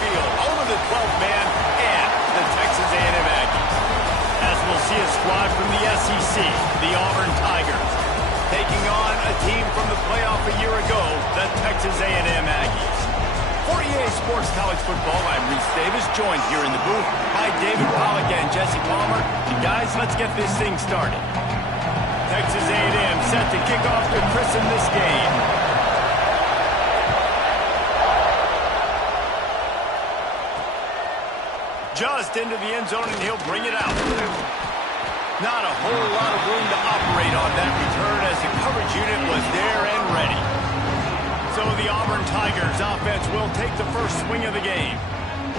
Field, home of the 12th man and the Texas A&M Aggies. As we'll see a squad from the SEC, the Auburn Tigers, taking on a team from the playoff a year ago, the Texas A&M Aggies. For EA Sports College Football, I'm Reese Davis, joined here in the booth by David Pollack and Jesse Palmer. And guys, let's get this thing started. Texas A&M set to kick off to christen this game. Just into the end zone, and he'll bring it out. Not a whole lot of room to operate on that return as the coverage unit was there and ready. So the Auburn Tigers offense will take the first swing of the game.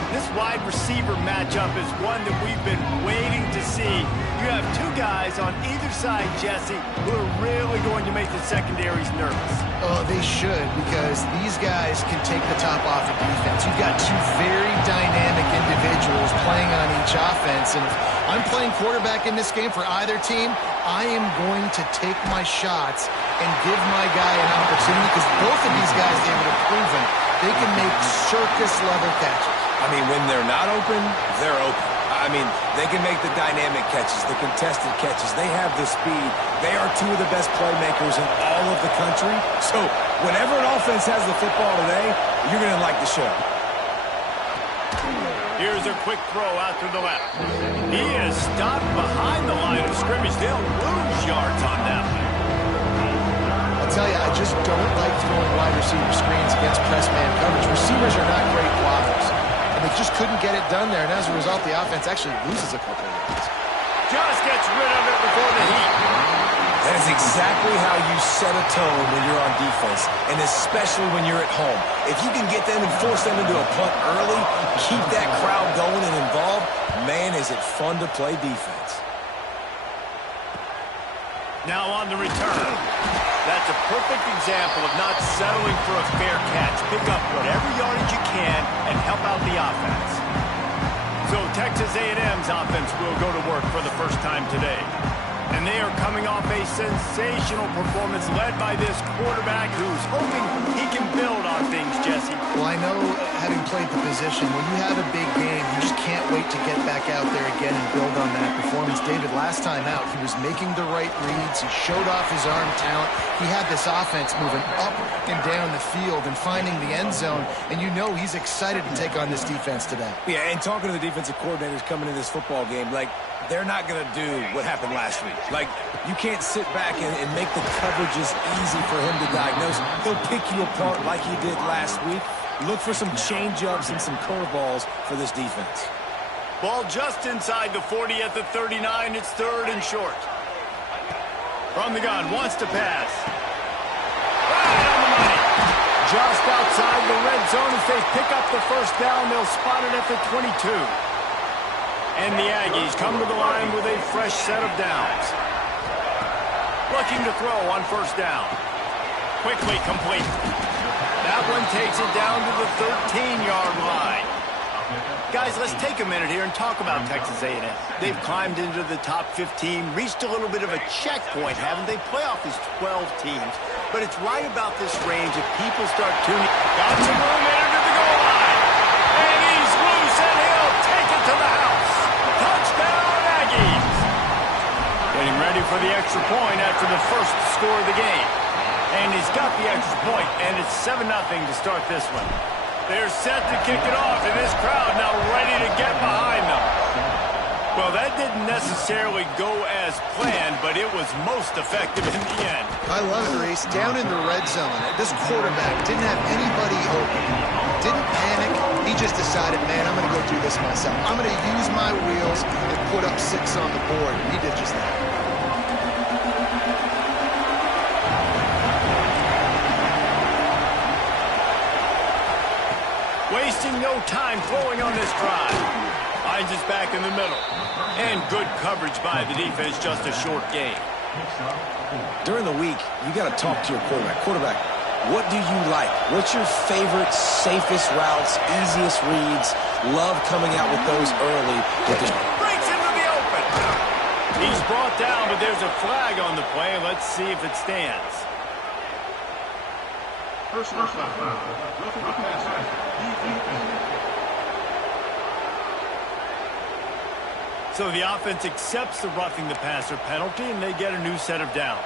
This wide receiver matchup is one that we've been waiting to see. You have two guys on either side, Jesse, who are really going to make the secondaries nervous. Oh, they should, because these guys can take the top off of defense. You've got two very dynamic individuals playing on each offense, and if I'm playing quarterback in this game for either team, I am going to take my shots and give my guy an opportunity, because both of these guys, David, have proven they can make circus-level catches. I mean, when they're not open, they're open. I mean, they can make the dynamic catches, the contested catches. They have the speed. They are two of the best playmakers in all of the country. So whenever an offense has the football today, you're going to like the show. Here's a quick throw out to the left. He is stopped behind the line of scrimmage. They'll lose yards on that one. I'll tell you, I just don't like throwing wide receiver screens against press man coverage. Receivers are not great blockers. They just couldn't get it done there, and as a result, the offense actually loses a couple of yards. Just gets rid of it before the heat. That is exactly how you set a tone when you're on defense, and especially when you're at home. If you can get them and force them into a punt early, keep that crowd going and involved, man, is it fun to play defense. Now on the return. That's a perfect example of not settling for a fair catch. Pick up whatever yardage you can and help out the offense. So Texas A&M's offense will go to work for the first time today. And they are coming off a sensational performance led by this quarterback who's hoping he can build on things, Jesse. Well, I know, having played the position, when you have a big game, you just can't wait to get back out there again and build on that performance. David, last time out, he was making the right reads. He showed off his arm talent. He had this offense moving up and down the field and finding the end zone, and you know he's excited to take on this defense today. Yeah, and talking to the defensive coordinators coming into this football game, like, they're not going to do what happened last week. Like, you can't sit back and make the coverages easy for him to diagnose. He'll pick you apart like he did last week. Look for some change-ups and some curveballs for this defense. Ball just inside the 40 at the 39. It's third and short. From the gun, wants to pass. Right on the money. Just outside the red zone as they pick up the first down. They'll spot it at the 22. And the Aggies come to the line with a fresh set of downs. Looking to throw on first down. Quickly complete. That one takes it down to the 13-yard line. Guys, let's take a minute here and talk about Texas A&M. They've climbed into the top 15, reached a little bit of a checkpoint, haven't they? Playoff is 12 teams. But it's right about this range if people start tuning. Got some room into the goal line. And he's loose, and he'll take it to the house. Touchdown, Aggies! Getting ready for the extra point after the first score of the game. And he's got the extra point, and it's 7-0 to start this one. They're set to kick it off, and this crowd now ready to get behind them. Well, that didn't necessarily go as planned, but it was most effective in the end. I love it, Reese. Down in the red zone, this quarterback didn't have anybody open. Didn't panic. He just decided, man, I'm going to go do this myself. I'm going to use my wheels and put up 6 on the board. He did just that. Wasting no time throwing on this drive. Finds us back in the middle. And good coverage by the defense, just a short game. During the week, you got to talk to your quarterback. Quarterback, what do you like? What's your favorite, safest routes, easiest reads? Love coming out with those early. Breaks into the open. He's brought down, but there's a flag on the play. Let's see if it stands. So the offense accepts the roughing the passer penalty, and they get a new set of downs.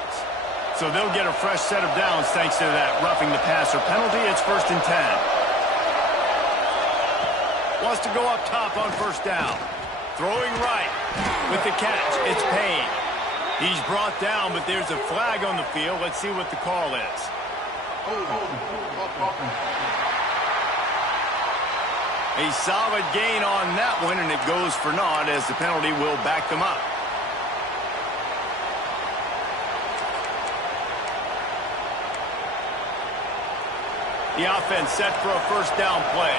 So they'll get a fresh set of downs thanks to that roughing the passer penalty. It's 1st and 10. Wants to go up top on 1st down. Throwing right with the catch. It's Payne. He's brought down, but there's a flag on the field. Let's see what the call is. A solid gain on that one, and it goes for naught as the penalty will back them up. The offense set for a 1st down play.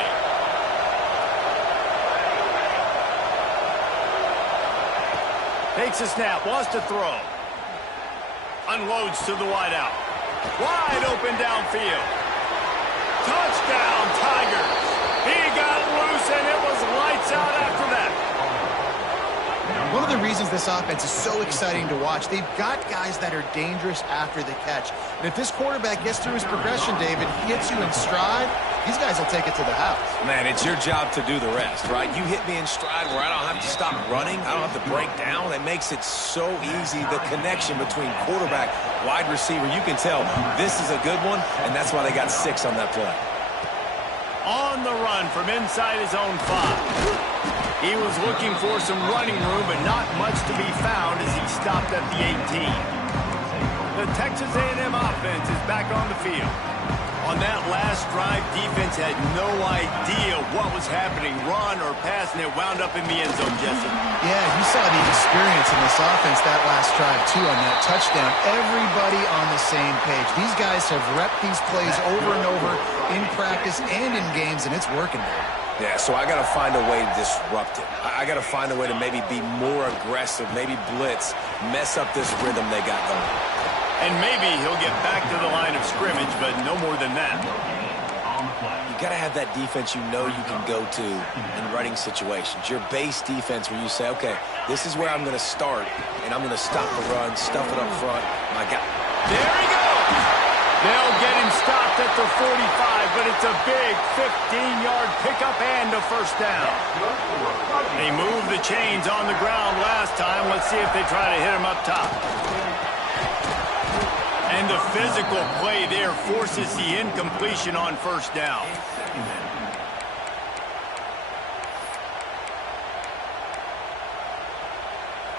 Takes a snap, wants to throw. Unloads to the wideout. Wide open downfield. Touchdown, Tigers. He got loose, and it was lights out after that. One of the reasons this offense is so exciting to watch, they've got guys that are dangerous after the catch. And if this quarterback gets through his progression, David, he hits you in stride, these guys will take it to the house. Man, it's your job to do the rest, right? You hit me in stride where I don't have to stop running. I don't have to break down. It makes it so easy, the connection between quarterback, wide receiver. You can tell this is a good one, and that's why they got 6 on that play. On the run from inside his own 5. He was looking for some running room, but not much to be found as he stopped at the 18. The Texas A&M offense is back on the field. On that last drive, defense had no idea what was happening, run or pass, and it wound up in the end zone, Jesse. Yeah, you saw the experience in this offense that last drive, too, on that touchdown. Everybody on the same page. These guys have repped these plays over and over in practice and in games, and it's working there. Yeah, so I got to find a way to disrupt it. I got to find a way to maybe be more aggressive, maybe blitz, mess up this rhythm they got going. And maybe he'll get back to the line of scrimmage, but no more than that. You got to have that defense you know you can go to in running situations. Your base defense where you say, okay, this is where I'm going to start, and I'm going to stop the run, stuff it up front. My God. There he goes. They'll get him stopped at the 45, but it's a big 15-yard pickup and a 1st down. They moved the chains on the ground last time. Let's see if they try to hit him up top. And the physical play there forces the incompletion on 1st down.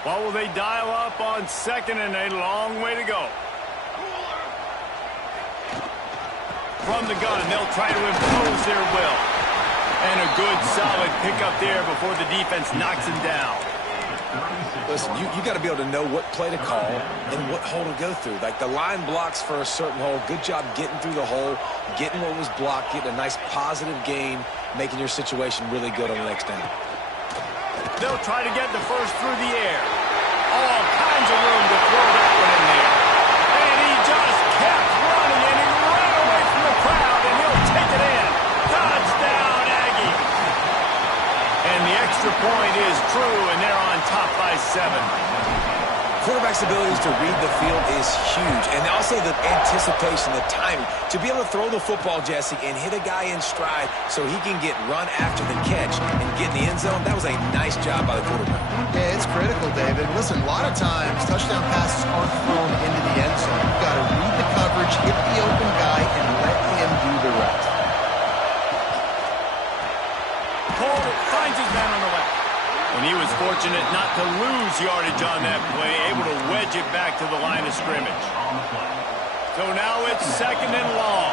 What will they dial up on 2nd and a long way to go? From the gun, they'll try to impose their will. And a good, solid pickup there before the defense knocks him down. Listen, you got to be able to know what play to call and what hole to go through. Like the line blocks for a certain hole. Good job getting through the hole, getting what was blocked, getting a nice positive gain, making your situation really good on the next down. They'll try to get the 1st through the air. All kinds of room to throw that one in there. And he just kept running, and he ran away from the crowd, and he'll take it in. Touchdown, Aggie. And the extra point is true, and they're on top by 7. Quarterback's abilities to read the field is huge, and also the anticipation, the timing. To be able to throw the football, Jesse, and hit a guy in stride so he can get run after the catch and get in the end zone, that was a nice job by the quarterback. Yeah, it's critical, David. Listen, a lot of times touchdown passes aren't thrown into the end zone. You've got to read the coverage, hit the open guy, and let him do the rest. Cole finds his man on the left. And he was fortunate not to lose yardage on that play, able to wedge it back to the line of scrimmage. So now it's 2nd and long.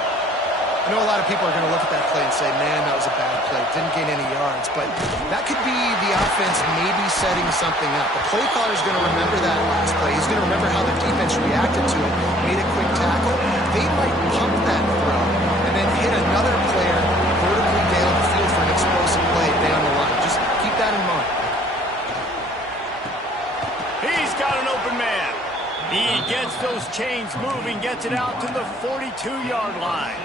I know a lot of people are going to look at that play and say, man, that was a bad play. Didn't gain any yards. But that could be the offense maybe setting something up. The play caller is going to remember that last play. He's going to remember how the defense reacted to it, made a quick tackle. They might pump that throw and then hit another player vertically down the field for an explosive play down the line. Just keep that in mind. He's got an open man. He gets those chains moving, gets it out to the 42-yard line.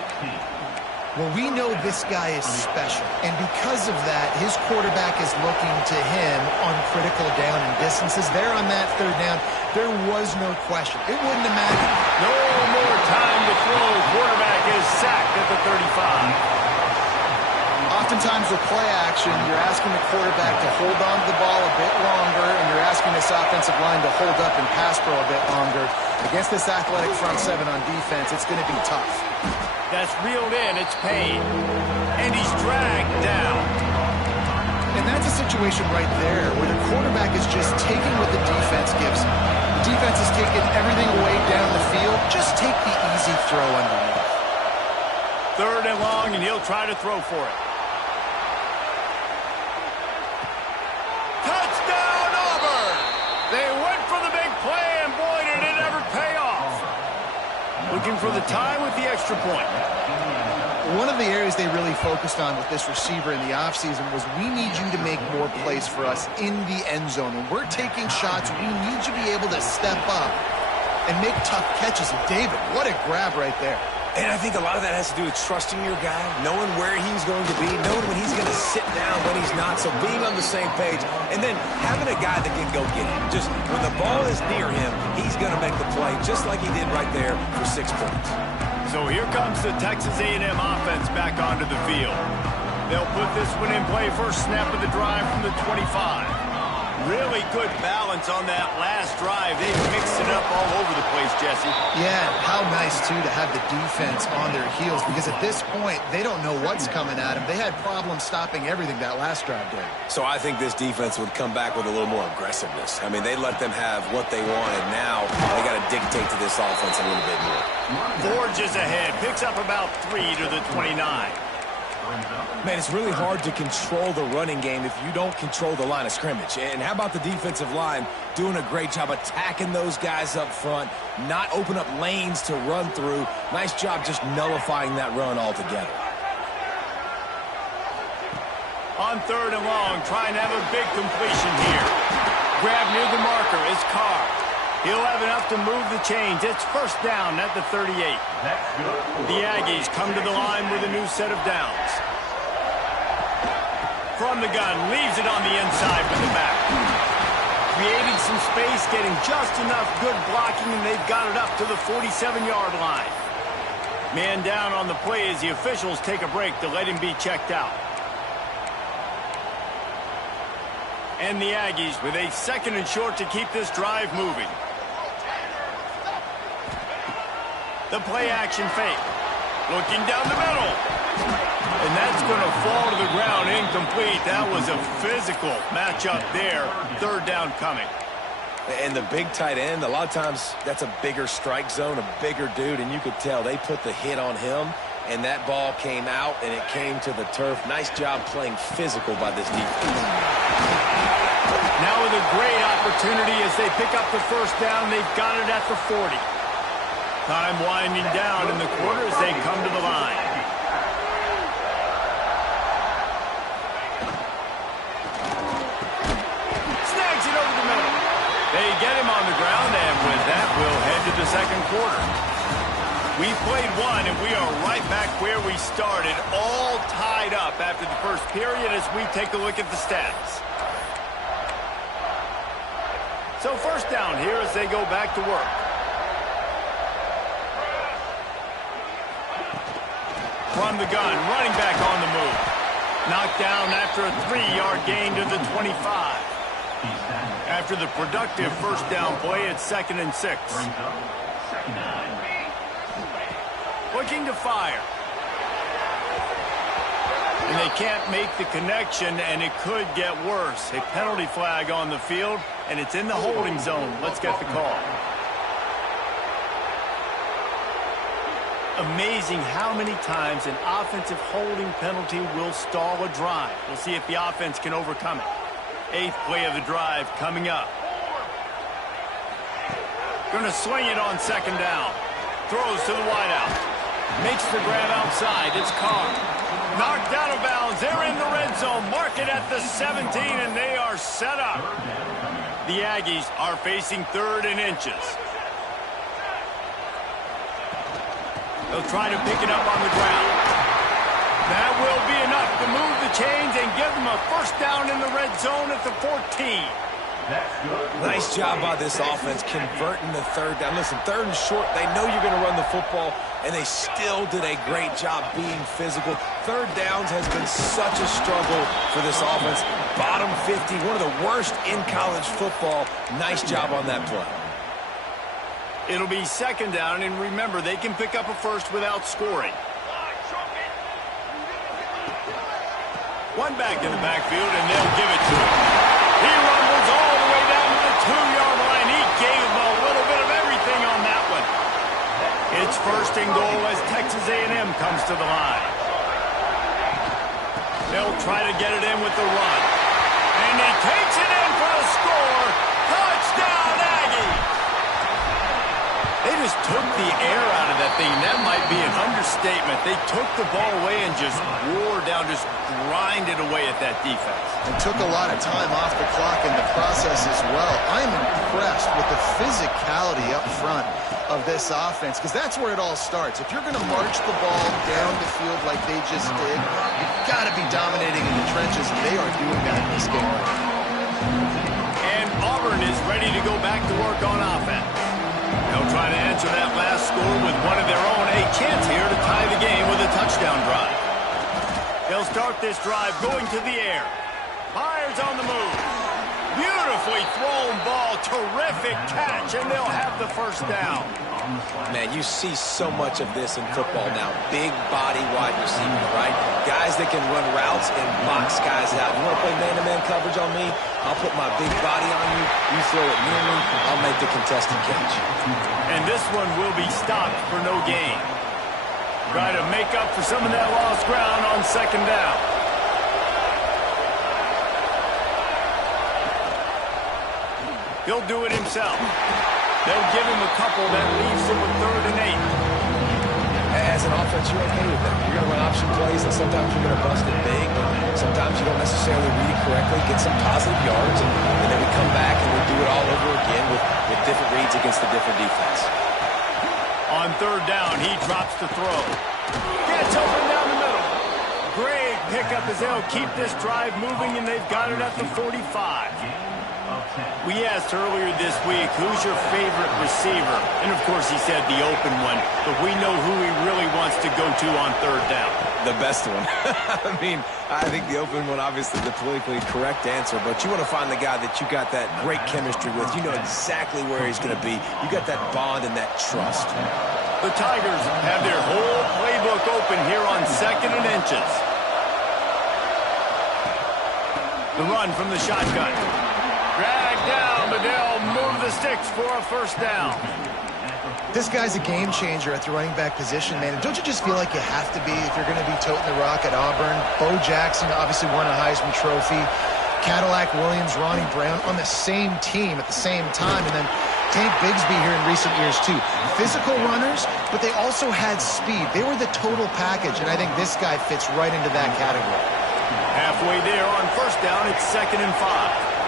Well, we know this guy is special, and because of that, his quarterback is looking to him on critical down and distances. There on that 3rd down, there was no question. It wouldn't have mattered. No more time to throw. Quarterback is sacked at the 35. Off Oftentimes with play action, you're asking the quarterback to hold on to the ball a bit longer, and you're asking this offensive line to hold up and pass pro a bit longer. Against this athletic front seven on defense, it's going to be tough. That's reeled in. It's Payne. And he's dragged down. And that's a situation right there where the quarterback is just taking what the defense gives him. The defense is taking everything away down the field. Just take the easy throw underneath. 3rd and long, and he'll try to throw for it. Touchdown, Auburn! They went for the big play, and boy, did it ever pay off. Looking for the tie with the extra point. One of the areas they really focused on with this receiver in the offseason was we need you to make more plays for us in the end zone. When we're taking shots, we need you to be able to step up and make tough catches. And David, what a grab right there. And I think a lot of that has to do with trusting your guy, knowing where he's going to be, knowing when he's going to sit down, when he's not, so being on the same page, and then having a guy that can go get it. Just when the ball is near him, he's going to make the play, just like he did right there for 6 points. So here comes the Texas A&M offense back onto the field. They'll put this one in play first snap of the drive from the 25. Really good balance on that last drive. They mixed it up all over the place, Jesse. Yeah, how nice, too, to have the defense on their heels, because at this point, they don't know what's coming at them. They had problems stopping everything that last drive did. So I think this defense would come back with a little more aggressiveness. I mean, they let them have what they wanted. Now they got to dictate to this offense a little bit more. Forges ahead, picks up about 3 to the 29. Man, it's really hard to control the running game if you don't control the line of scrimmage. And how about the defensive line doing a great job attacking those guys up front, not open up lanes to run through. Nice job just nullifying that run altogether. On 3rd and long, trying to have a big completion here. Grab near the marker is Carr. He'll have enough to move the chains. It's first down at the 38. The Aggies come to the line with a new set of downs. From the gun, leaves it on the inside with the back. Creating some space, getting just enough good blocking, and they've got it up to the 47-yard line. Man down on the play as the officials take a break to let him be checked out. And the Aggies with a 2nd and short to keep this drive moving. The play-action fake. Looking down the middle. And that's going to fall to the ground incomplete. That was a physical matchup there. 3rd down coming. And the big tight end, a lot of times that's a bigger strike zone, a bigger dude, and you could tell they put the hit on him, and that ball came out, and it came to the turf. Nice job playing physical by this defense. Now with a great opportunity as they pick up the first down. They've got it at the 40. Time winding down in the quarter as they come to the line. Snags it over the middle. They get him on the ground, and with that, we'll head to the 2nd quarter. We played one, and we are right back where we started, all tied up after the first period as we take a look at the stats. So first down here as they go back to work. From the gun, running back on the move. Knocked down after a 3-yard gain to the 25. After the productive first down play, it's 2nd and 6. Looking to fire. And they can't make the connection, and it could get worse. A penalty flag on the field, and it's in the holding zone. Let's get the call. Amazing how many times an offensive holding penalty will stall a drive. We'll see if the offense can overcome it. 8th play of the drive coming up. Going to swing it on 2nd down. Throws to the wideout. Makes the grab outside. It's Carr. Knocked out of bounds. They're in the red zone. Mark it at the 17, and they are set up. The Aggies are facing 3rd and inches. They'll try to pick it up on the ground. That will be enough to move the chains and give them a first down in the red zone at the 14. Nice job by this offense converting the third down. Listen, third and short, they know you're going to run the football, and they still did a great job being physical. Third downs has been such a struggle for this offense. Bottom 50, one of the worst in college football. Nice job on that play. It'll be second down, and remember, they can pick up a first without scoring. One back in the backfield, and they'll give it to him. He rumbles all the way down to the 2-yard line. He gave him a little bit of everything on that one. It's first and goal as Texas A&M comes to the line. They'll try to get it in with the run. And he takes it in for a score. Touchdown, Aggies! They just took the air out of that thing. That might be an understatement. They took the ball away and just wore down, just grinded away at that defense. And took a lot of time off the clock in the process as well. I'm impressed with the physicality up front of this offense, because that's where it all starts. If you're going to march the ball down the field like they just did, you've got to be dominating in the trenches, and they are doing that in this game. And Auburn is ready to go back to work on offense. They'll try to answer that last score with one of their own. A chance here to tie the game with a touchdown drive. They'll start this drive going to the air. Myers on the move. Beautifully thrown ball. Terrific catch, and they'll have the first down. Man, you see so much of this in football now. Big body wide receiver, right? Guys that can run routes and box guys out. You want to play man-to-man coverage on me? I'll put my big body on you. You throw it near me, I'll make the contested catch. And this one will be stopped for no gain. Try to make up for some of that lost ground on second down. He'll do it himself. They'll give him a couple that leaves him with 3rd and 8. As an offense, you're okay with that. You're going to run option plays, and sometimes you're going to bust it big, but sometimes you don't necessarily read it correctly, get some positive yards, and then we come back and we do it all over again with different reads against the different defense. On 3rd down, he drops the throw. Gets open down the middle. Great pickup as they'll keep this drive moving, and they've got it at the 45. We asked earlier this week, who's your favorite receiver? And, of course, he said the open one, but we know who he really wants to go to on 3rd down. The best one. I mean, I think the open one, obviously the politically correct answer, but you want to find the guy that you got that great chemistry with. You know exactly where he's going to be. You got that bond and that trust. The Tigers have their whole playbook open here on 2nd and inches. The run from the shotgun. Dragged down, but they'll move the sticks for a first down. This guy's a game changer at the running back position, man. And don't you just feel like you have to be if you're going to be toting the rock at Auburn? Bo Jackson obviously won a Heisman Trophy. Cadillac Williams, Ronnie Brown on the same team at the same time. And then Tank Bigsby here in recent years, too. Physical runners, but they also had speed. They were the total package, and I think this guy fits right into that category. Halfway there on first down, it's 2nd and 5.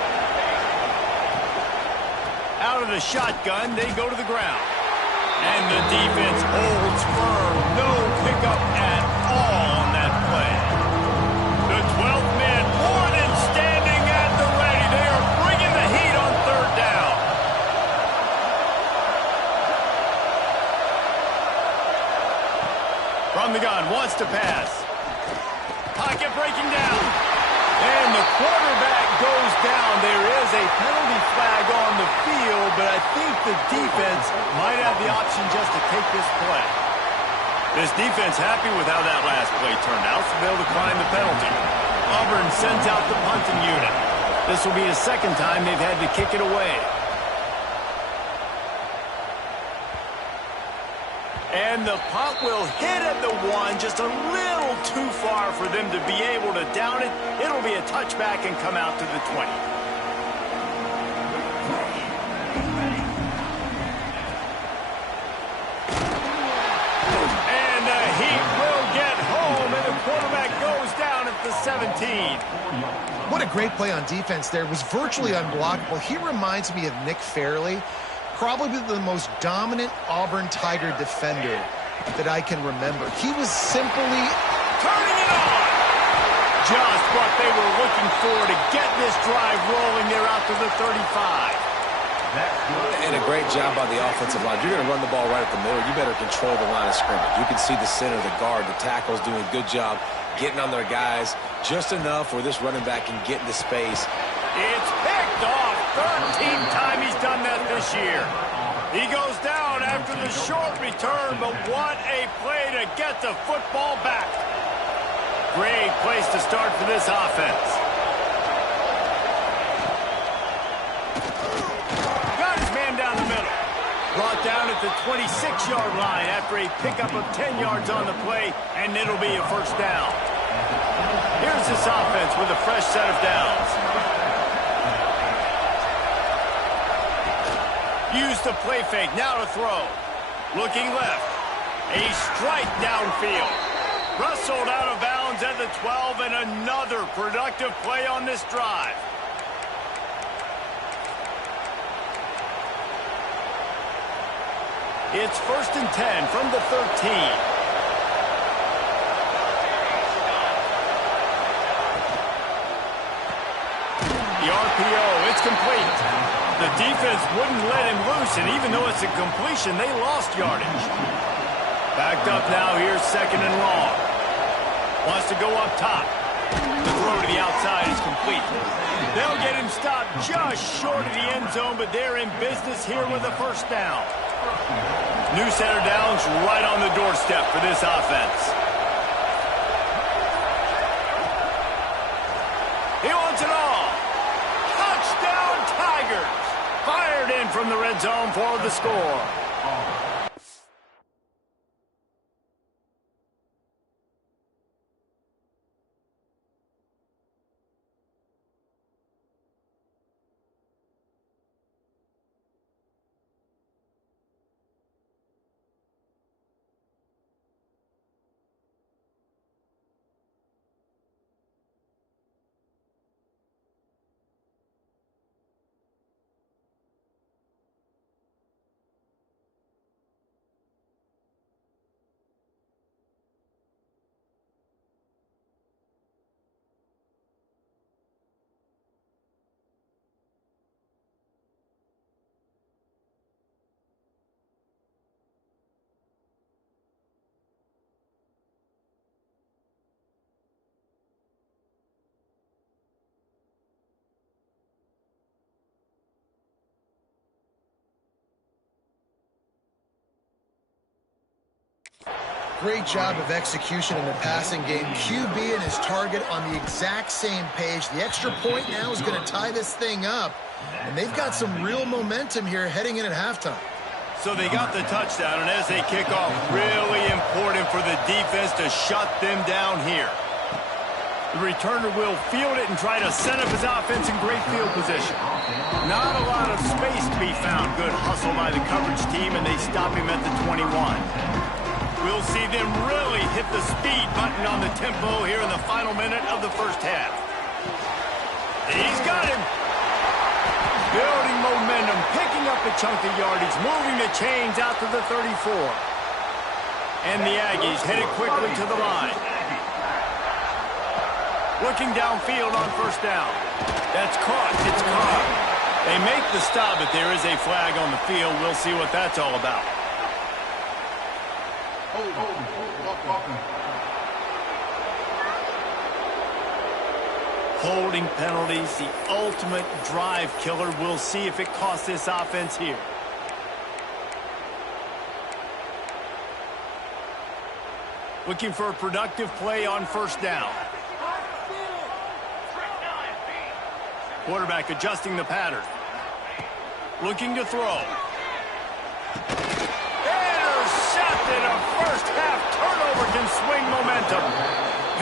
Out of the shotgun, they go to the ground. And the defense holds firm. No pickup at all on that play. The 12th man more than standing at the ready. They are bringing the heat on 3rd down. From the gun, wants to pass. Pocket breaking down. And the quarterback goes down. There is a penalty flag on the field, but I think the defense might have the option just to take this play. This defense happy with how that last play turned out, so they'll decline the penalty. Auburn sends out the punting unit. This will be the 2nd time they've had to kick it away. And the punt will hit at the 1, just a little too far for them to be able to down it. It'll be a touchback and come out to the 20. And the Heat will get home, and the quarterback goes down at the 17. What a great play on defense there. It was virtually unblockable. He reminds me of Nick Fairley. Probably the most dominant Auburn Tiger defender that I can remember. He was simply turning it on. Just what they were looking for to get this drive rolling there out to the 35. And a great job by the offensive line. If you're going to run the ball right at the middle, you better control the line of scrimmage. You can see the center, the guard, the tackles doing a good job getting on their guys just enough where this running back can get into space. It's picked off. 13th time he's done that this year. He goes down after the short return, but what a play to get the football back. Great place to start for this offense. Got his man down the middle. Brought down at the 26-yard line after a pickup of 10 yards on the play, and it'll be a first down. Here's this offense with a fresh set of downs. Use the play fake, now to throw. Looking left. A strike downfield. Rustled out of bounds at the 12, and another productive play on this drive. It's 1st and 10 from the 13. The RPO, it's complete. The defense wouldn't let him loose, and even though it's a completion, they lost yardage. Backed up now, here's 2nd and long. Wants to go up top. The throw to the outside is complete. They'll get him stopped just short of the end zone, but they're in business here with a first down. New set of downs right on the doorstep for this offense. He wants it all. Touchdown Tigers. Fired in from the red zone for the score. Great job of execution in the passing game. QB and his target on the exact same page. The extra point now is going to tie this thing up. And they've got some real momentum here heading in at halftime. So they got the touchdown, and as they kick off, really important for the defense to shut them down here. The returner will field it and try to set up his offense in great field position. Not a lot of space to be found. Good hustle by the coverage team, and they stop him at the 21. We'll see them really hit the speed button on the tempo here in the final minute of the first half. He's got him. Building momentum, picking up a chunk of yardage, moving the chains out to the 34. And the Aggies headed quickly to the line. Looking downfield on first down. That's caught. It's caught. They make the stop, but there is a flag on the field. We'll see what that's all about. Holding penalties, the ultimate drive killer. We'll see if it costs this offense here. Looking for a productive play on first down. Quarterback adjusting the pattern. Looking to throw. Intercepted. A first half turnover can swing momentum.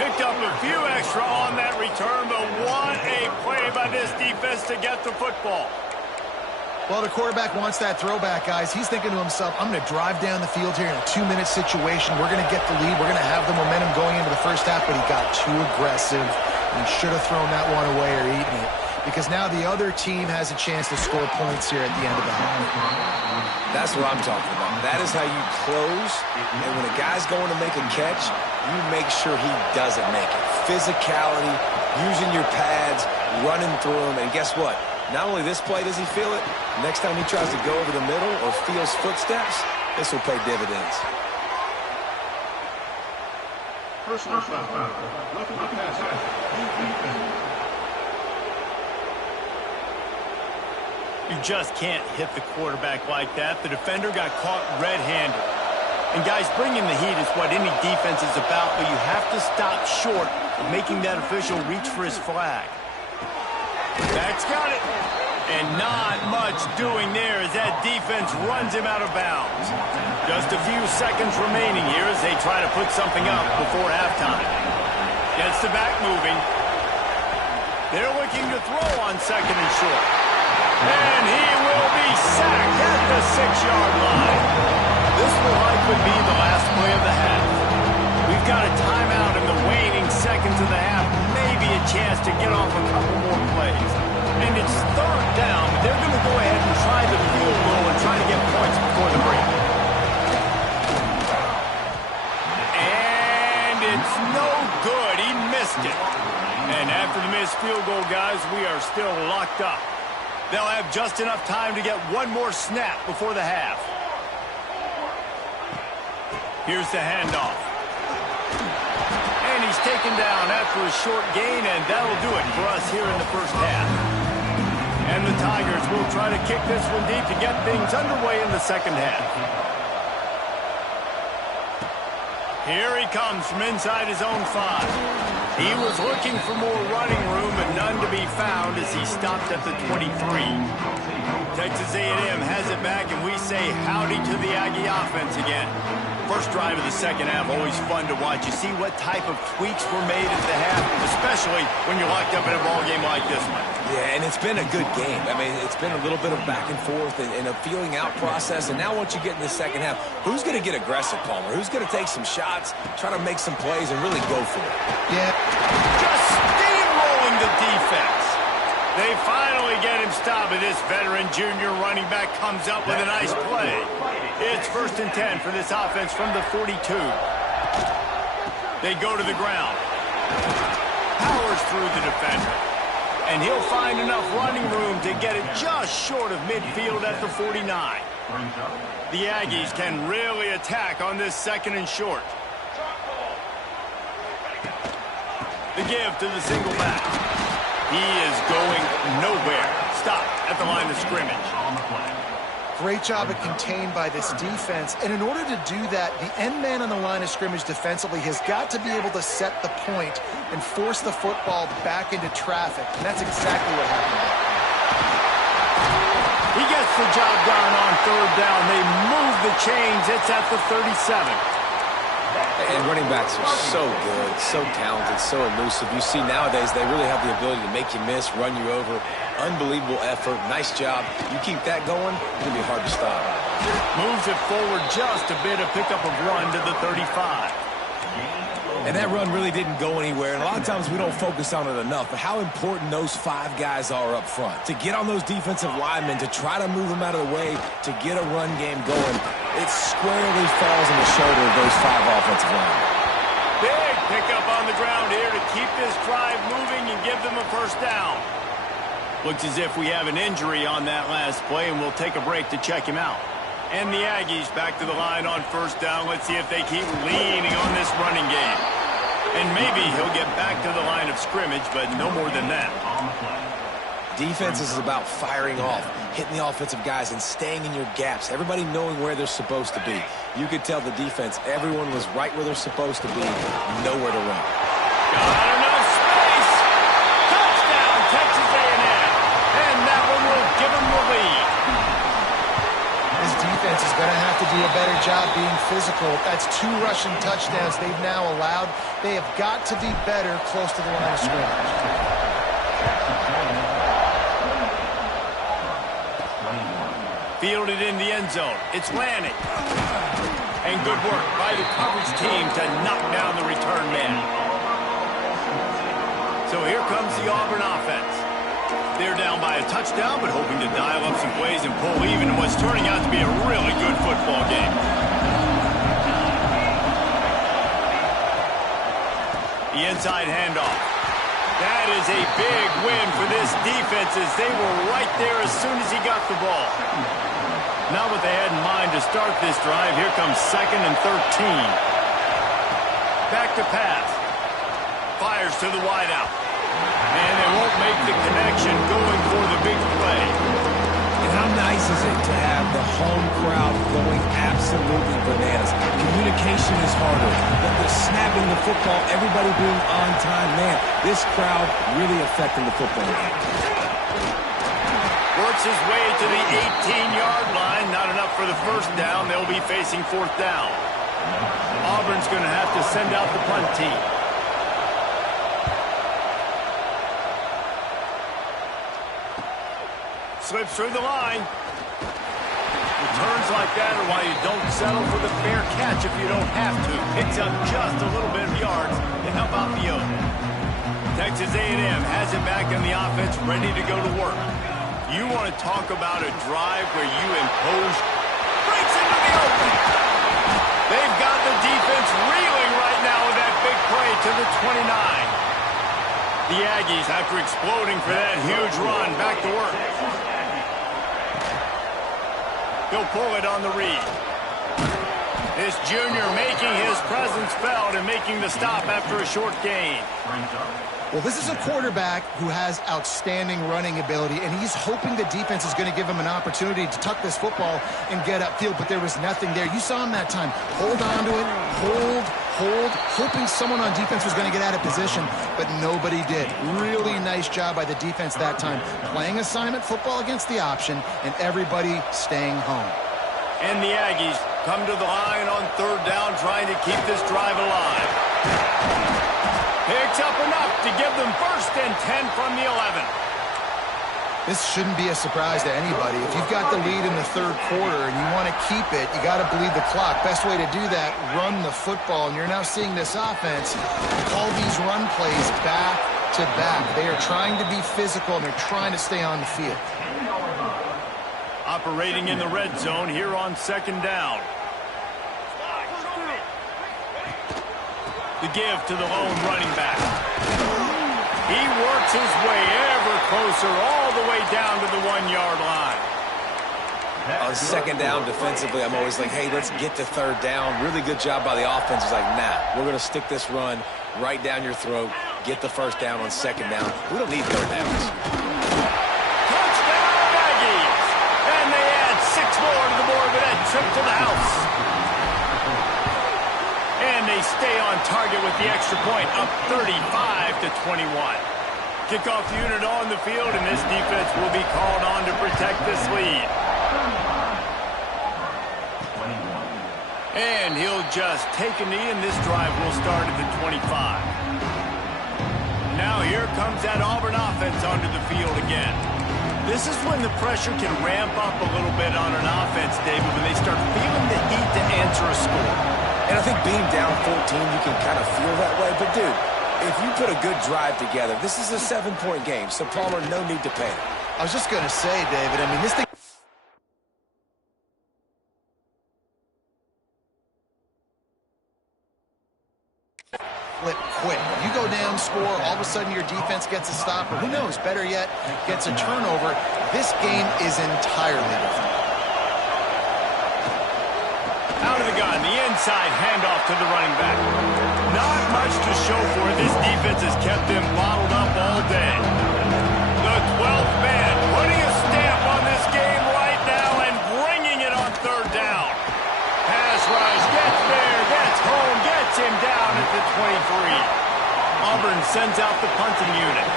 Picked up a few extra on that return, but what a play by this defense to get the football. Well, the quarterback wants that throwback, guys. He's thinking to himself, I'm going to drive down the field here in a 2-minute situation. We're going to get the lead. We're going to have the momentum going into the first half, but he got too aggressive, and he should have thrown that one away or eaten it, because now the other team has a chance to score points here at the end of the half. That's what I'm talking about. That is how you close, and when a guy's going to make a catch, you make sure he doesn't make it. physicality, using your pads, running through them. And guess what? Not only this play does he feel it, next time he tries to go over the middle or feels footsteps, this will pay dividends. Personal foul. Roughing the passer. You just can't hit the quarterback like that. The defender got caught red-handed. And guys, bringing the heat is what any defense is about, but you have to stop short of making that official reach for his flag. That's got it. And not much doing there as that defense runs him out of bounds. Just a few seconds remaining here as they try to put something up before halftime. Gets the back moving. They're looking to throw on second and short. And he will be sacked at the 6-yard line. This will likely be the last play of the half. We've got a timeout in the waning seconds of the half. Maybe a chance to get off a couple more plays. And it's third down. They're going to go ahead and try the field goal and try to get points before the break. And it's no good. He missed it. And after the missed field goal, guys, we are still locked up. They'll have just enough time to get one more snap before the half. Here's the handoff. And he's taken down after a short gain, and that'll do it for us here in the first half. And the Tigers will try to kick this one deep to get things underway in the second half. Here he comes from inside his own 5. He was looking for more running room, but none to be found as he stopped at the 23. Texas A&M has it back, and we say howdy to the Aggie offense again. First drive of the second half, always fun to watch. You see what type of tweaks were made at the half, especially when you're locked up in a ball game like this one. Yeah, and it's been a good game. I mean, it's been a little bit of back and forth and a feeling out process. And now once you get in the second half, who's going to get aggressive, Palmer? Who's going to take some shots, try to make some plays, and really go for it? Yeah. Just steamrolling the defense. They finally get him stopped, and this veteran junior running back comes up with a nice play. It's 1st and 10 for this offense from the 42. They go to the ground. Powers through the defender. And he'll find enough running room to get it just short of midfield at the 49. The Aggies can really attack on this second and short. The give to the single back. He is going nowhere. Stop at the line of scrimmage. Great job at contained by this defense. And in order to do that, the end man on the line of scrimmage defensively has got to be able to set the point and force the football back into traffic. And that's exactly what happened there. He gets the job done on third down. They move the chains. It's at the 37. And running backs are so good, so talented, so elusive. You see nowadays they really have the ability to make you miss, run you over. Unbelievable effort. Nice job. You keep that going, it's going to be hard to stop. Moves it forward just a bit, a pickup of run to the 35. And that run really didn't go anywhere. And a lot of times we don't focus on it enough. But how important those 5 guys are up front. To get on those defensive linemen, to try to move them out of the way, to get a run game going. It squarely falls on the shoulder of those 5 offensive linemen. Big pickup on the ground here to keep this drive moving and give them a first down. Looks as if we have an injury on that last play, and we'll take a break to check him out. And the Aggies back to the line on first down. Let's see if they keep leaning on this running game. And maybe he'll get back to the line of scrimmage, but no more than that. Defense is about firing off, hitting the offensive guys, and staying in your gaps. Everybody knowing where they're supposed to be. You could tell the defense, everyone was right where they're supposed to be, nowhere to run. Got enough space. Touchdown, Texas A&M. And that one will give them the lead. This defense is going to have to do a better job being physical. That's 2 rushing touchdowns they've now allowed. They have got to be better close to the line of scrimmage. Fielded in the end zone. It's Lanning. And good work by the coverage team to knock down the return man. So here comes the Auburn offense. They're down by a touchdown, but hoping to dial up some plays and pull even in what's turning out to be a really good football game. The The inside handoff. That is a big win for this defense as they were right there as soon as he got the ball. Not what they had in mind to start this drive. Here comes 2nd and 13. Back to pass. Fires to the wideout. And they won't make the connection going for the big play. And how nice is it to have the home crowd going absolutely bananas? Communication is harder, but the snapping the football, everybody being on time, man, this crowd really affecting the football game. Works his way to the 18-yard line. Not enough for the first down. They'll be facing 4th down. Auburn's going to have to send out the punt team. Slips through the line. Returns like that are why you don't settle for the fair catch if you don't have to. Picks up just a little bit of yards to help out the Oak. Texas A&M has it back in the offense, ready to go to work. You want to talk about a drive where you impose, breaks into the open. They've got the defense reeling right now with that big play to the 29. The Aggies, after exploding for that huge run, back to work. He'll pull it on the read. This junior making his presence felt and making the stop after a short gain. Well, this is a quarterback who has outstanding running ability, and he's hoping the defense is going to give him an opportunity to tuck this football and get upfield, but there was nothing there. You saw him that time. Hold on to it, hold, hoping someone on defense was going to get out of position, but nobody did. Really nice job by the defense that time, playing assignment football against the option, and everybody staying home. And the Aggies come to the line on 3rd down, trying to keep this drive alive. Picks up enough to give them 1st and 10 from the 11. This shouldn't be a surprise to anybody. If you've got the lead in the 3rd quarter and you want to keep it, you got to bleed the clock. Best way to do that, run the football. And you're now seeing this offense call these run plays back to back. They are trying to be physical, and they're trying to stay on the field. Operating in the red zone here on 2nd down. The give to the lone running back. He works his way ever closer all the way down to the 1-yard line. On 2nd down defensively, I'm always like, hey, let's get to 3rd down. Really good job by the offense. It's like, nah, we're going to stick this run right down your throat, get the 1st down on 2nd down. We don't need 3rd downs. Touchdown, Aggies! And they add 6 more to the board with that trip to the house. And they stay on target with the extra point, up 35-21. Kickoff unit on the field, and this defense will be called on to protect this lead. And he'll just take a knee, and this drive will start at the 25. Now here comes that Auburn offense onto the field again. This is when the pressure can ramp up a little bit on an offense, David, when they start feeling the heat to answer a score. And I think being down 14, you can kind of feel that way. But, dude, if you put a good drive together, this is a 7-point game. So, Palmer, no need to panic. I was just going to say, David, I mean, this thing... flip quick. You go down, score, all of a sudden your defense gets a stop, or who knows, better yet, gets a turnover. This game is entirely different. Out of the gun, the inside handoff to the running back. Not much to show for it. This defense has kept them bottled up all day. The 12th man putting a stamp on this game right now and bringing it on 3rd down. Pass rush, gets there, gets home, gets him down at the 23. Auburn sends out the punting unit.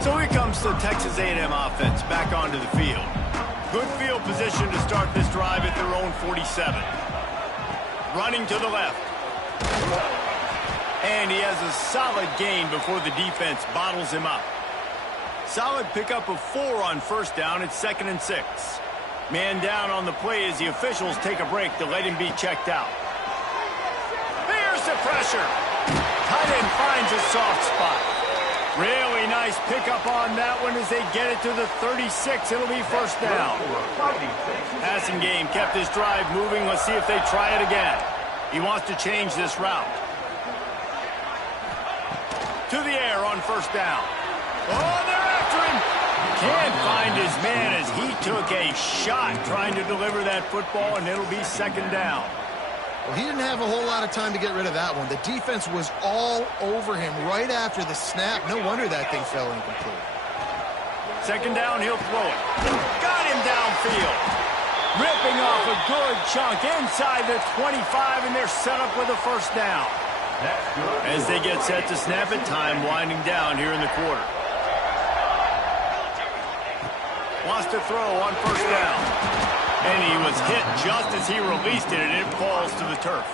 So here comes the Texas A&M offense back onto the field. Good field position to start this drive at their own 47. Running to the left. And he has a solid gain before the defense bottles him up. Solid pickup of 4 on 1st down. It's 2nd and 6. Man down on the play as the officials take a break to let him be checked out. There's the pressure. tight end finds a soft spot. Really nice pickup on that one as they get it to the 36. It'll be first down. Passing game kept his drive moving. Let's see if they try it again. He wants to change this route. To the air on first down. Oh, they're after him. Can't find his man as he took a shot trying to deliver that football, and it'll be second down. Well, he didn't have a whole lot of time to get rid of that one. The defense was all over him right after the snap. No wonder that thing fell incomplete. Second down, he'll throw it. Got him downfield. Ripping off a good chunk inside the 25, and they're set up with a first down. As they get set to snap it, time winding down here in the quarter. Wants to throw on first down. And he was hit just as he released it, and it falls to the turf.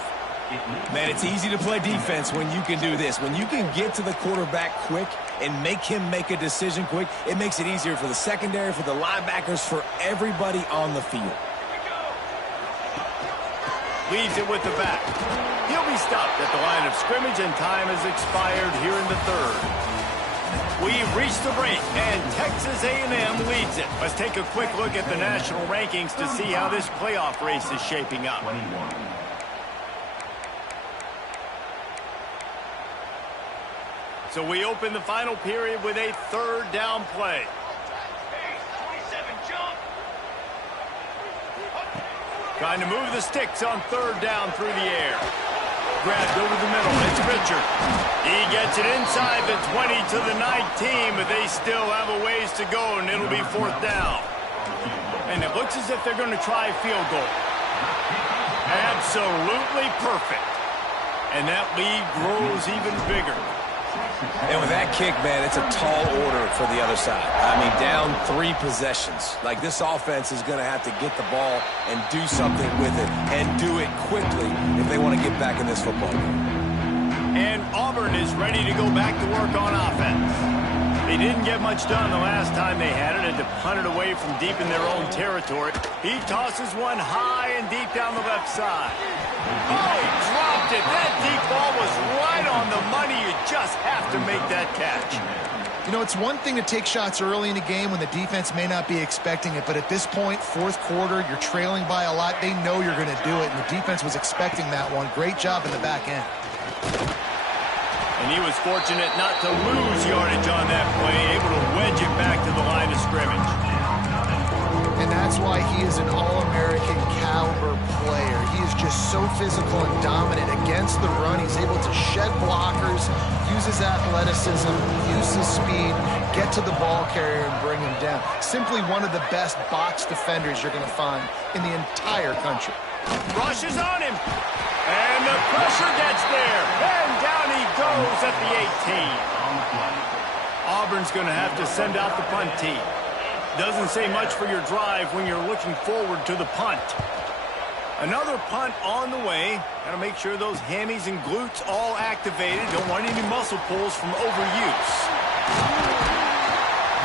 Man, it's easy to play defense when you can do this. When you can get to the quarterback quick and make him make a decision quick, it makes it easier for the secondary, for the linebackers, for everybody on the field. Leaves it with the back. He'll be stopped at the line of scrimmage, and time has expired here in the third. We've reached the break, and Texas A&M leads it. Let's take a quick look at the national rankings to see how this playoff race is shaping up. So we open the final period with a third down play. Trying to move the sticks on third down through the air. Grabbed over the middle. It's Richard. He gets it inside the 20 to the 19, but they still have a ways to go, and it'll be fourth down. And it looks as if they're going to try a field goal. Absolutely perfect. And that lead grows even bigger. And with that kick, man, it's a tall order for the other side. I mean, down 3 possessions. Like, this offense is going to have to get the ball and do something with it, and do it quickly if they want to get back in this football game. And Auburn is ready to go back to work on offense. They didn't get much done the last time they had it, and to punt it away from deep in their own territory. He tosses one high and deep down the left side. Oh, he dropped it. That deep ball was right on the money. You just have to make that catch. You know, it's one thing to take shots early in a game when the defense may not be expecting it, but at this point, fourth quarter, you're trailing by a lot. They know you're going to do it, and the defense was expecting that one. Great job in the back end. And he was fortunate not to lose yardage on that play, able to wedge it back to the line of scrimmage. And that's why he is an All-American caliber player. He is just so physical and dominant against the run. He's able to shed blockers, use his athleticism, use his speed, get to the ball carrier and bring him down. Simply one of the best box defenders you're going to find in the entire country. Rushes on him. And the pressure gets there. And down he goes at the 18. Auburn's going to have to send out the punt team. Doesn't say much for your drive when you're looking forward to the punt. Another punt on the way. Got to make sure those hammies and glutes all activated. Don't want any muscle pulls from overuse.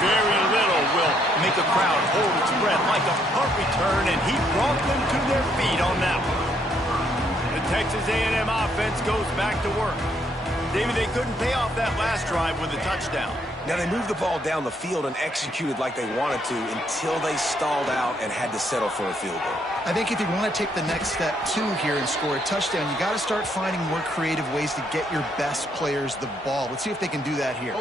Very little will make a crowd hold its breath like a punt return, and he brought them to their feet on that one. The Texas A&M offense goes back to work. David, they couldn't pay off that last drive with a touchdown. Now, they moved the ball down the field and executed like they wanted to until they stalled out and had to settle for a field goal. I think if you want to take the next step, too, here and score a touchdown, you got to start finding more creative ways to get your best players the ball. Let's see if they can do that here.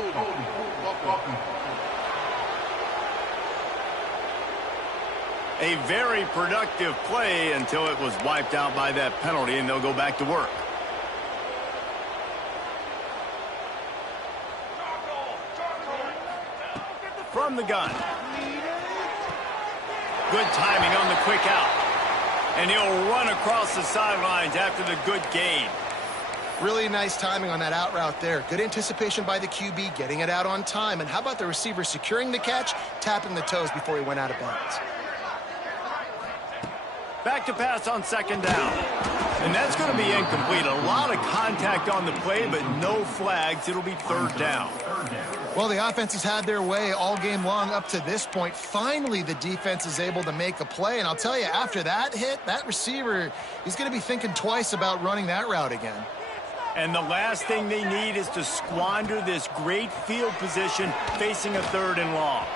A very productive play until it was wiped out by that penalty, and they'll go back to work. From the gun. Good timing on the quick out. And he'll run across the sidelines after the good gain. Really nice timing on that out route there. Good anticipation by the QB, getting it out on time. And how about the receiver securing the catch, tapping the toes before he went out of bounds. Back to pass on second down. And that's going to be incomplete. A lot of contact on the play, but no flags. It'll be third down. Well, the offense has had their way all game long up to this point. Finally, the defense is able to make a play. And I'll tell you, after that hit, that receiver, he's going to be thinking twice about running that route again. And the last thing they need is to squander this great field position facing a 3rd and long.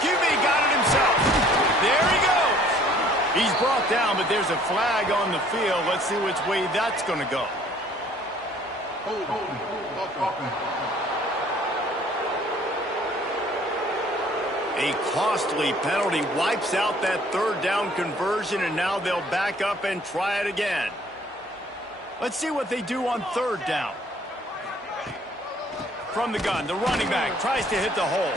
QB got it himself. There he goes. He's brought down, but there's a flag on the field. Let's see which way that's going to go. A costly penalty wipes out that 3rd down conversion, and now they'll back up and try it again. Let's see what they do on 3rd down. From the gun, the running back tries to hit the hole.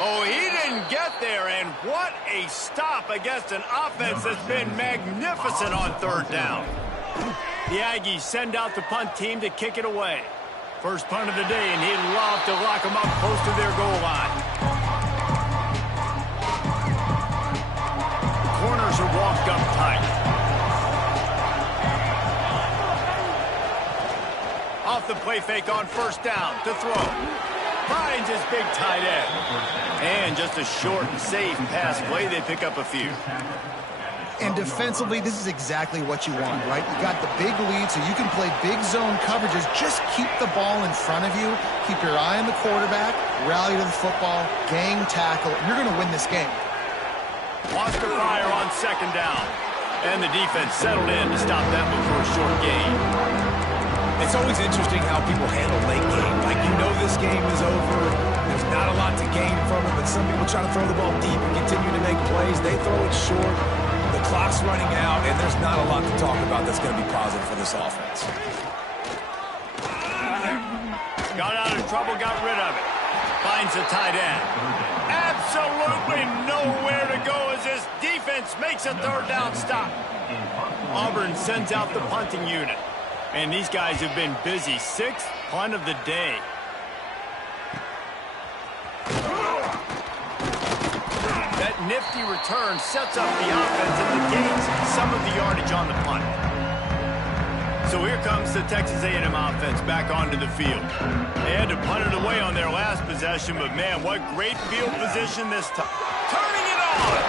Oh, he didn't get there, and what a stop against an offense that's been magnificent on 3rd down. The Aggies send out the punt team to kick it away. First punt of the day, and he'd love to lock them up close to their goal line. Corners are walked up tight. Off the play fake on 1st down to throw. Finds his big tight end. And just a short and safe pass play. They pick up a few. And defensively, this is exactly what you want, right? You got the big lead, so you can play big zone coverages. Just keep the ball in front of you. Keep your eye on the quarterback. Rally to the football. Gang tackle. You're going to win this game. Lost the fire on 2nd down. And the defense settled in to stop that before a short gain. It's always interesting how people handle late game. Like, you know this game is over. There's not a lot to gain from it, but some people try to throw the ball deep and continue to make plays. They throw it short. The clock's running out, and there's not a lot to talk about that's going to be positive for this offense. Got out of trouble, got rid of it. Finds the tight end. Absolutely nowhere to go as this defense makes a 3rd down stop. Auburn sends out the punting unit. And these guys have been busy. 6th punt of the day. That nifty return sets up the offense and negates some of the yardage on the punt. So here comes the Texas A&M offense back onto the field. They had to punt it away on their last possession, but man, what great field position this time. Turning it on!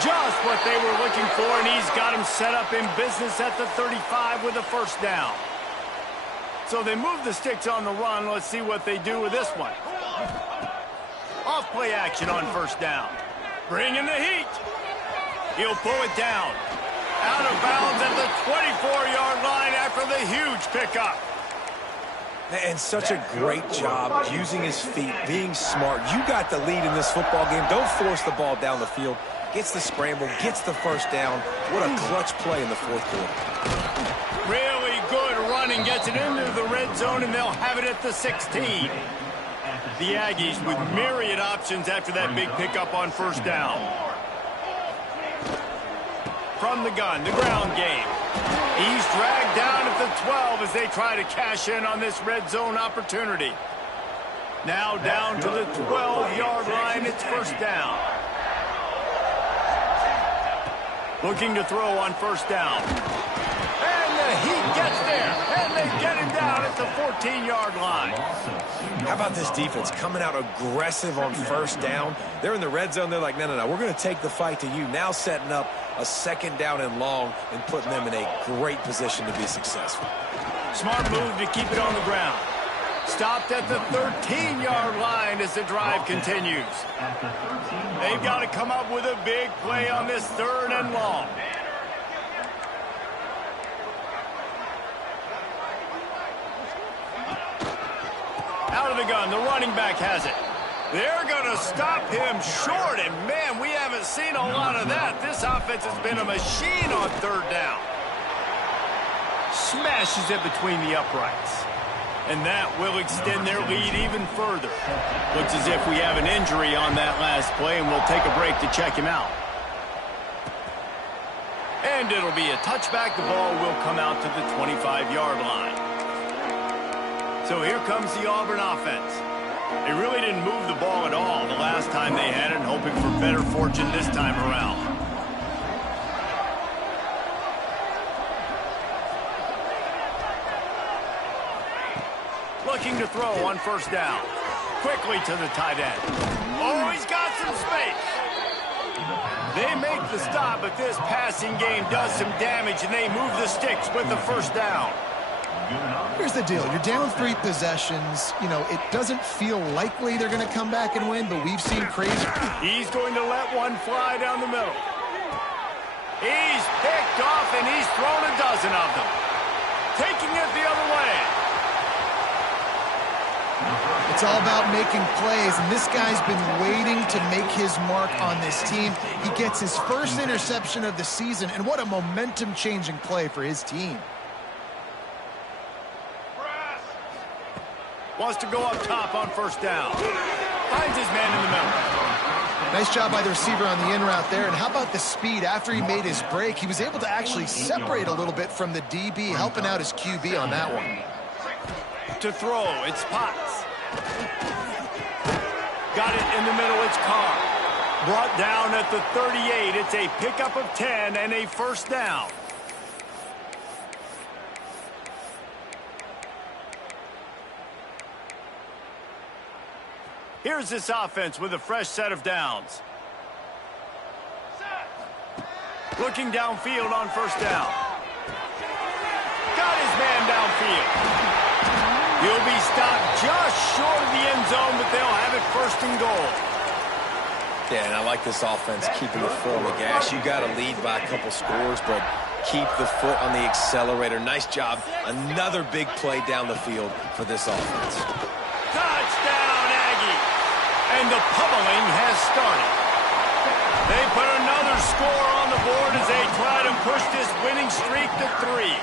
Just what they were looking for, and he's got him set up in business at the 35 with a 1st down. So they move the sticks on the run. Let's see what they do with this one. Off play action on 1st down. Bringing the heat. He'll pull it down. Out of bounds at the 24-yard line after the huge pickup. And such a great job using his feet, being smart. You got the lead in this football game. Don't force the ball down the field. Gets the scramble, gets the 1st down. What a clutch play in the 4th quarter. Really good running, gets it into the red zone, and they'll have it at the 16. The Aggies with myriad options after that big pickup on 1st down. From the gun, the ground game. He's dragged down at the 12 as they try to cash in on this red zone opportunity. Now down to the 12-yard line, it's 1st down. Looking to throw on 1st down. And the heat gets there. And they get him down at the 14-yard line. How about this defense coming out aggressive on 1st down? They're in the red zone. They're like, no, we're going to take the fight to you. Now setting up a 2nd down and long and putting them in a great position to be successful. Smart move to keep it on the ground. Stopped at the 13-yard line as the drive continues. They've got to come up with a big play on this 3rd and long. Out of the gun, the running back has it. They're going to stop him short, and man, we haven't seen a lot of that. This offense has been a machine on 3rd down. Smashes it between the uprights. And that will extend their lead even further. Looks as if we have an injury on that last play, and we'll take a break to check him out. And it'll be a touchback. The ball will come out to the 25-yard line. So here comes the Auburn offense. They really didn't move the ball at all the last time they had it, hoping for better fortune this time around. Looking to throw on 1st down. Quickly to the tight end. Oh, he's got some space. They make the stop, but this passing game does some damage, and they move the sticks with the 1st down. Here's the deal. You're down 3 possessions. You know, it doesn't feel likely they're going to come back and win, but we've seen crazy. He's going to let one fly down the middle. He's picked off, and he's thrown a dozen of them. Taking it the other way. It's all about making plays, and this guy's been waiting to make his mark on this team. He gets his first interception of the season, and what a momentum-changing play for his team. Wants to go up top on first down. Finds his man in the middle. Nice job by the receiver on the in route there. And how about the speed? After he made his break, he was able to actually separate a little bit from the DB, helping out his QB on that one. To throw, it's Potts. Got it in the middle, it's Carr. Brought down at the 38. It's a pickup of 10 and a first down. Here's this offense with a fresh set of downs. Looking downfield on first down. Got his man downfield. He'll be stopped just short of the end zone, but they'll have it first and goal. Yeah, and I like this offense keeping the foot on the gas. You got to lead by a couple scores, but keep the foot on the accelerator. Nice job. Another big play down the field for this offense. Touchdown, Aggie. And the pummeling has started. They put another score on the board as they try to push this winning streak to 3.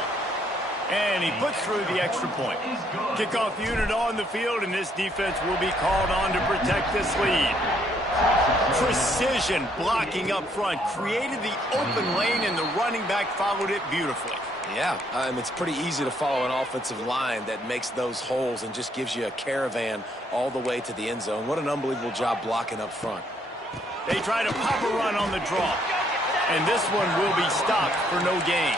And he puts through the extra point. Kickoff unit on the field, and this defense will be called on to protect this lead. Precision blocking up front created the open lane, and the running back followed it beautifully. Yeah, it's pretty easy to follow an offensive line that makes those holes and just gives you a caravan all the way to the end zone. What an unbelievable job blocking up front. They try to pop a run on the draw, and this one will be stopped for no gain.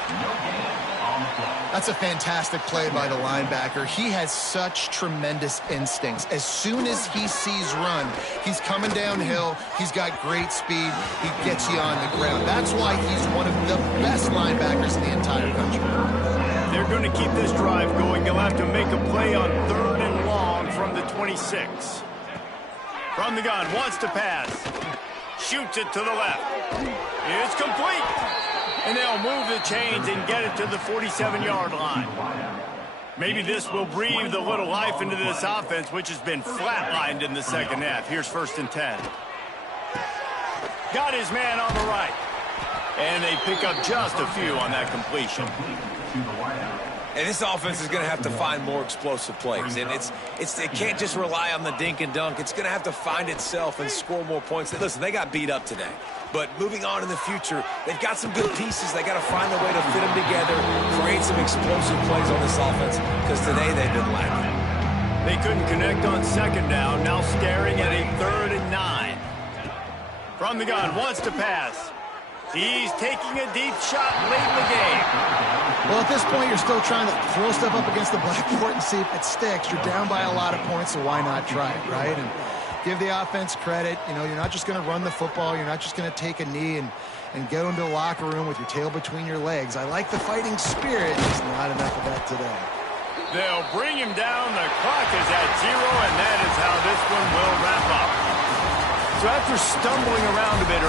That's a fantastic play by the linebacker. He has such tremendous instincts. As soon as he sees run, he's coming downhill. He's got great speed. He gets you on the ground. That's why he's one of the best linebackers in the entire country. They're going to keep this drive going. They'll have to make a play on 3rd and long from the 26. From the gun, wants to pass. Shoots it to the left. It's complete. And they'll move the chains and get it to the 47-yard line. Maybe this will breathe a little life into this offense, which has been flatlined in the second half. Here's 1st and 10. Got his man on the right. And they pick up just a few on that completion. And this offense is going to have to find more explosive plays. And it can't just rely on the dink and dunk. It's going to have to find itself and score more points. Listen, they got beat up today. But moving on in the future, they've got some good pieces. They got to find a way to fit them together, create some explosive plays on this offense, because today they've been lacking. They couldn't connect on 2nd down, now staring at a 3rd and 9. From the gun, wants to pass. He's taking a deep shot late in the game. Well, at this point, you're still trying to throw stuff up against the blackboard and see if it sticks. You're down by a lot of points, so why not try it, right? And give the offense credit. You know, you're not just going to run the football. You're not just going to take a knee and go into the locker room with your tail between your legs. I like the fighting spirit. Just not enough of that today. They'll bring him down. The clock is at 0, and that is how this one will wrap up. So after stumbling around a bit